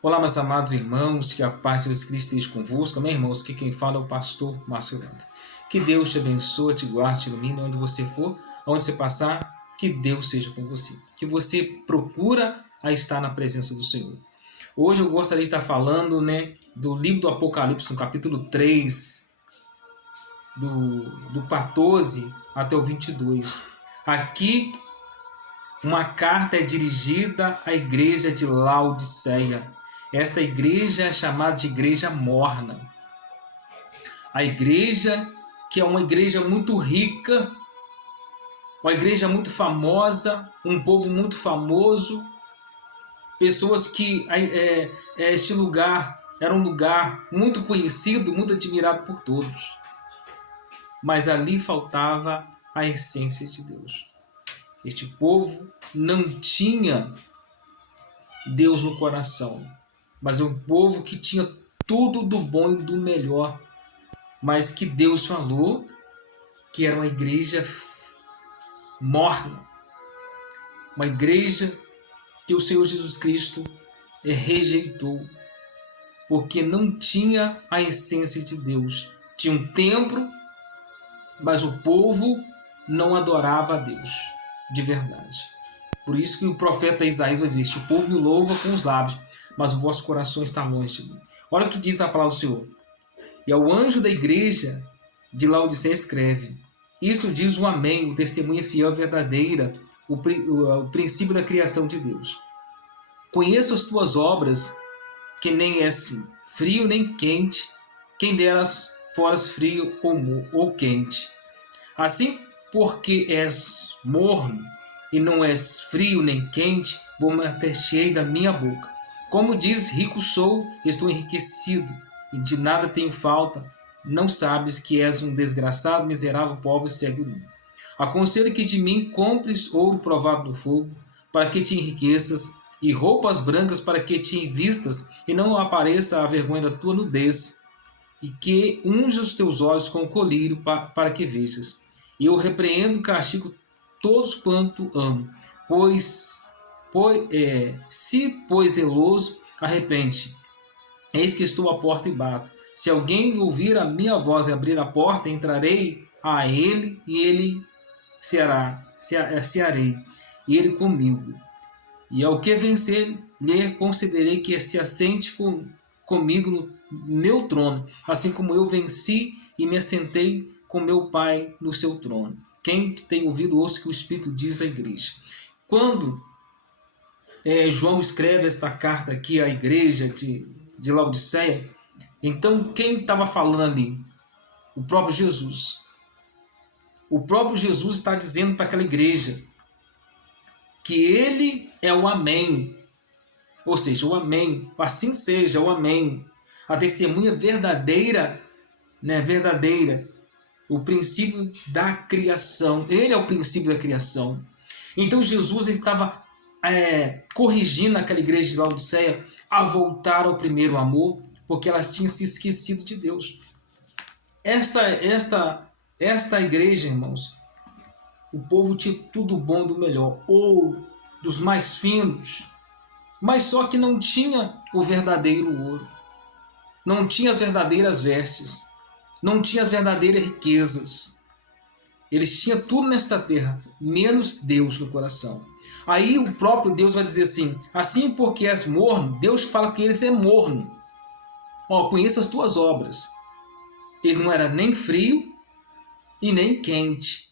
Olá, meus amados irmãos, que a paz de Jesus Cristo esteja convosco. Meus irmãos, que quem fala é o pastor Márcio Leandro. Que Deus te abençoe, te guarde, te ilumine onde você for, onde você passar, que Deus seja com você. Que você procura a estar na presença do Senhor. Hoje eu gostaria de estar falando, do livro do Apocalipse, no capítulo 3, do 14 até o 22. Aqui, uma carta é dirigida à igreja de Laodiceia. Esta igreja é chamada de igreja morna. A igreja que é uma igreja muito rica, uma igreja muito famosa, um povo muito famoso, pessoas que este lugar era um lugar muito conhecido, muito admirado por todos. Mas ali faltava a essência de Deus. Este povo não tinha Deus no coração, mas é um povo que tinha tudo do bom e do melhor, mas que Deus falou que era uma igreja morna, uma igreja que o Senhor Jesus Cristo rejeitou, porque não tinha a essência de Deus. Tinha um templo, mas o povo não adorava a Deus de verdade. Por isso que o profeta Isaías vai dizer: este povo me louva com os lábios, mas o vosso coração está longe de mim. Olha o que diz a palavra do Senhor. E ao anjo da igreja de Laodiceia escreve: isto diz o Amém, o testemunha fiel e verdadeira, o princípio da criação de Deus. Conheço as tuas obras, que nem és frio nem quente, quem deras foras frio ou quente. Assim, porque és morno e não és frio nem quente, vou manter cheio da minha boca. Como diz, rico sou, estou enriquecido, e de nada tenho falta. Não sabes que és um desgraçado, miserável, pobre, cego e nu. Aconselho que de mim compres ouro provado no fogo, para que te enriqueças, e roupas brancas para que te invistas, e não apareça a vergonha da tua nudez, e que unja os teus olhos com colírio para que vejas. E eu repreendo e castigo todos quanto amo, se zeloso, arrepende. Eis que estou à porta e bato. Se alguém ouvir a minha voz e abrir a porta, entrarei a ele e ele cearei, e ele comigo. E ao que vencer, lhe concederei que se assente comigo no meu trono, assim como eu venci e me assentei com meu Pai no seu trono. Quem tem ouvido, ouça o que o Espírito diz à igreja. Quando João escreve esta carta aqui à igreja de Laodiceia, então quem estava falando ali? O próprio Jesus. O próprio Jesus está dizendo para aquela igreja que ele é o Amém. Ou seja, o Amém. Assim seja, o Amém. A testemunha verdadeira, verdadeira. O princípio da criação. Ele é o princípio da criação. Então Jesus estava corrigindo aquela igreja de Laodiceia a voltar ao primeiro amor, porque elas tinham se esquecido de Deus. Esta igreja, irmãos, o povo tinha tudo bom do melhor, ouro, dos mais finos, mas só que não tinha o verdadeiro ouro, não tinha as verdadeiras vestes, não tinha as verdadeiras riquezas. Eles tinham tudo nesta terra, menos Deus no coração. Aí o próprio Deus vai dizer assim porque és morno, Deus fala que eles é morno. Conheça as tuas obras. Eles não eram nem frio e nem quente.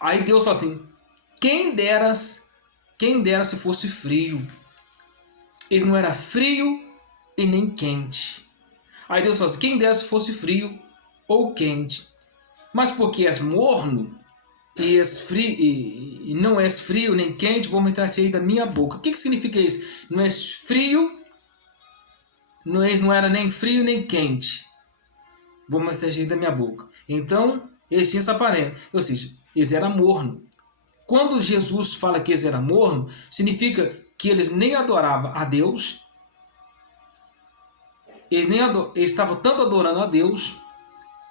Aí Deus fala assim: quem dera se fosse frio. Eles não eram frio e nem quente. Aí Deus fala assim: quem dera se fosse frio ou quente. Mas porque és morno e não és frio nem quente, vou meter cheio da minha boca. O que significa isso? Não és frio, não era nem frio nem quente, vou meter cheio da minha boca. Então eles tinham essa aparência, ou seja, eles eram morno. Quando Jesus fala que eles eram morno, significa que eles nem adoravam a Deus, eles estavam tanto adorando a Deus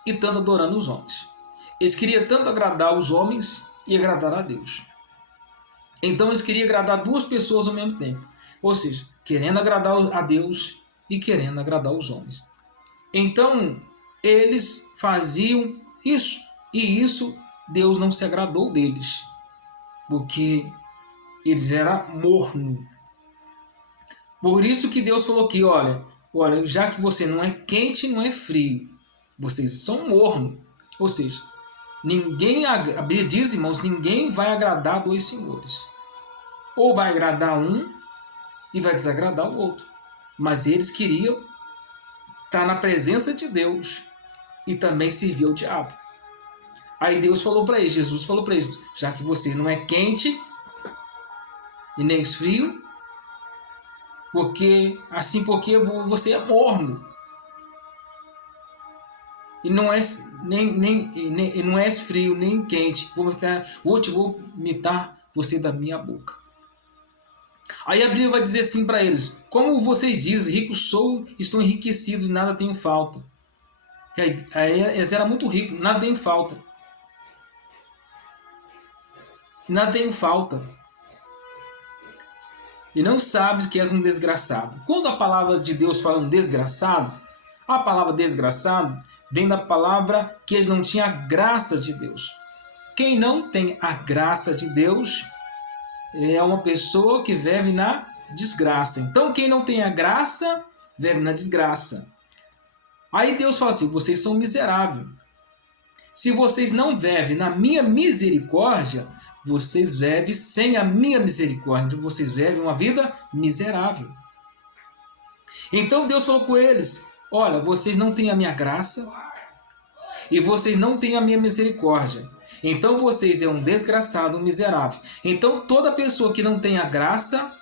e tanto adorando os homens. Eles queriam tanto agradar os homens e agradar a Deus. Então eles queriam agradar duas pessoas ao mesmo tempo. Ou seja, querendo agradar a Deus e querendo agradar os homens. Então, eles faziam isso. E isso Deus não se agradou deles. Porque eles eram mornos. Por isso que Deus falou aqui, olha, já que você não é quente, não é frio. Vocês são mornos. Ou seja, a Bíblia diz, irmãos, ninguém vai agradar dois senhores. Ou vai agradar um e vai desagradar o outro. Mas eles queriam estar na presença de Deus e também servir ao diabo. Aí Deus falou para eles, Jesus falou para eles, já que você não é quente e nem frio, porque você é morno. E não é não é frio nem quente. Vou vomitar você da minha boca. Aí a Bíblia vai dizer assim para eles: como vocês dizem, rico sou, estou enriquecido e nada tenho falta. Aí eles eram muito ricos, nada tem falta. Nada tenho falta. E não sabes que és um desgraçado. Quando a palavra de Deus fala um desgraçado, a palavra desgraçado vem da palavra que eles não tinham a graça de Deus. Quem não tem a graça de Deus é uma pessoa que vive na desgraça. Então, quem não tem a graça, vive na desgraça. Aí Deus fala assim, vocês são miseráveis. Se vocês não vivem na minha misericórdia, vocês vivem sem a minha misericórdia. Então, vocês vivem uma vida miserável. Então, Deus falou com eles, olha, vocês não têm a minha graça e vocês não têm a minha misericórdia. Então vocês é um desgraçado, um miserável. Então toda pessoa que não tem a graça,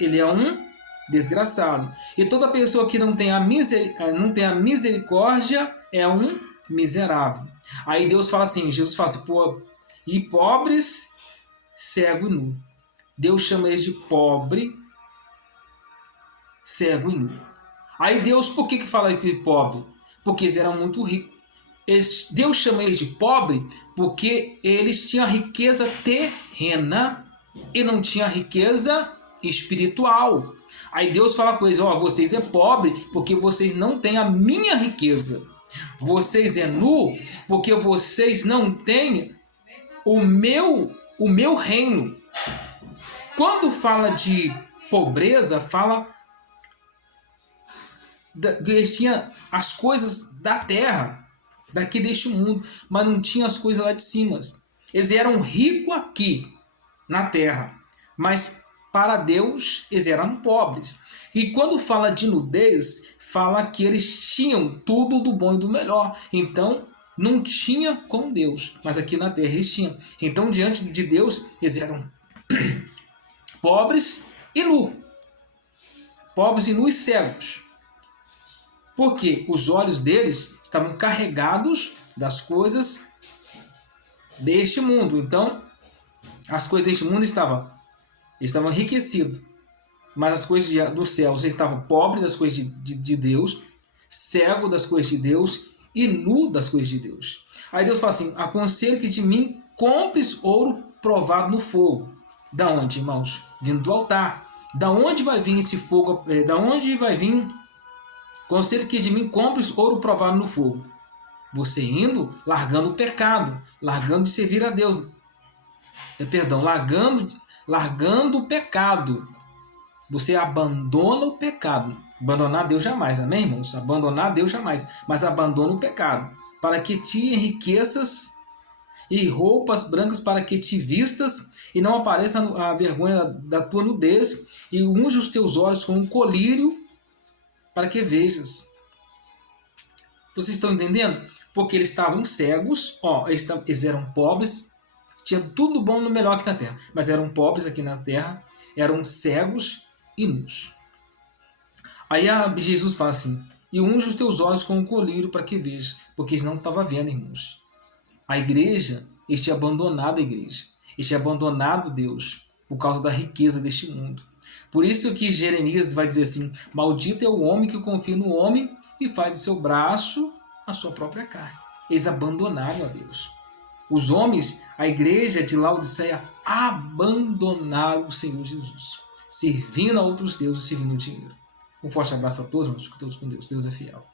ele é um desgraçado. E toda pessoa que não tem a misericórdia é um miserável. Aí Deus fala assim, Jesus fala assim, e pobres, cego e nu. Deus chama eles de pobre, cego e nu. Aí Deus, por que fala de pobre? Porque eles eram muito ricos. Deus chama eles de pobre porque eles tinham riqueza terrena e não tinham riqueza espiritual. Aí Deus fala com eles, vocês é pobre porque vocês não têm a minha riqueza. Vocês é nu porque vocês não têm o meu reino. Quando fala de pobreza, fala que eles tinham as coisas da terra, daqui deste mundo, mas não tinham as coisas lá de cima. Eles eram ricos aqui, na terra, mas para Deus eles eram pobres. E quando fala de nudez, fala que eles tinham tudo do bom e do melhor. Então, não tinha com Deus, mas aqui na terra eles tinham. Então, diante de Deus, eles eram pobres e nu. Pobres e nu e cegos. Porque os olhos deles estavam carregados das coisas deste mundo. Então, as coisas deste mundo estavam enriquecidas. Mas as coisas do céu, eles estavam pobres das coisas de Deus, cego das coisas de Deus e nu das coisas de Deus. Aí Deus fala assim, aconselho que de mim compres ouro provado no fogo. Da onde, irmãos? Vindo do altar. Da onde vai vir esse fogo? Da onde vai vir? Conselho que de mim compres ouro provado no fogo. Você indo, largando o pecado, largando de servir a Deus. Largando o pecado. Você abandona o pecado. Abandonar Deus jamais, amém, irmãos? Abandonar Deus jamais, mas abandona o pecado, para que te enriqueças e roupas brancas para que te vistas e não apareça a vergonha da tua nudez, e unge os teus olhos com um colírio para que vejas. Vocês estão entendendo? Porque eles estavam cegos, eles eram pobres, tinha tudo bom no melhor aqui na terra, mas eram pobres aqui na terra, eram cegos e nus. Aí Jesus fala assim, e unge os teus olhos com um colírio para que vejas, porque eles não estavam vendo, irmãos. A igreja, eles tinham abandonado a igreja, eles tinham abandonado Deus por causa da riqueza deste mundo. Por isso que Jeremias vai dizer assim, maldito é o homem que confia no homem e faz do seu braço a sua própria carne. Eles abandonaram a Deus. Os homens, a igreja de Laodiceia, abandonaram o Senhor Jesus. servindo a outros deuses, servindo o dinheiro. Um forte abraço a todos, meus, todos com Deus. Deus é fiel.